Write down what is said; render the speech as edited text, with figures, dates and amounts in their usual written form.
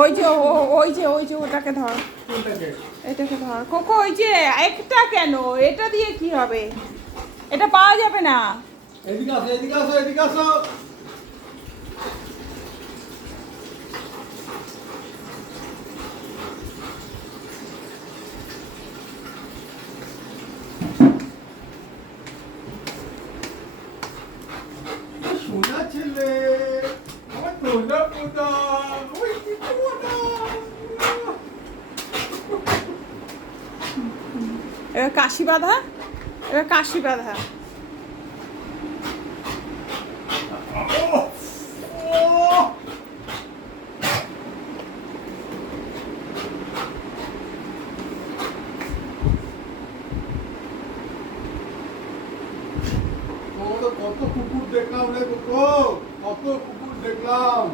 ওই যে ওটাকে ধর, এটাকে ধর কোকো। ওই যে একটা কেন, এটা দিয়ে কি হবে? এটা পাওয়া যাবে না। এদিকে আসো, এদিকে আসো, এদিকে আসো। সোনা ছেলে, আমার সোনা পোতা, ওই কি পোতা। এবার কাশি বাঁধা, এবার কাশি বাঁধা। কত কুকুর দেখলাম রে, কত কুকুর দেখলাম।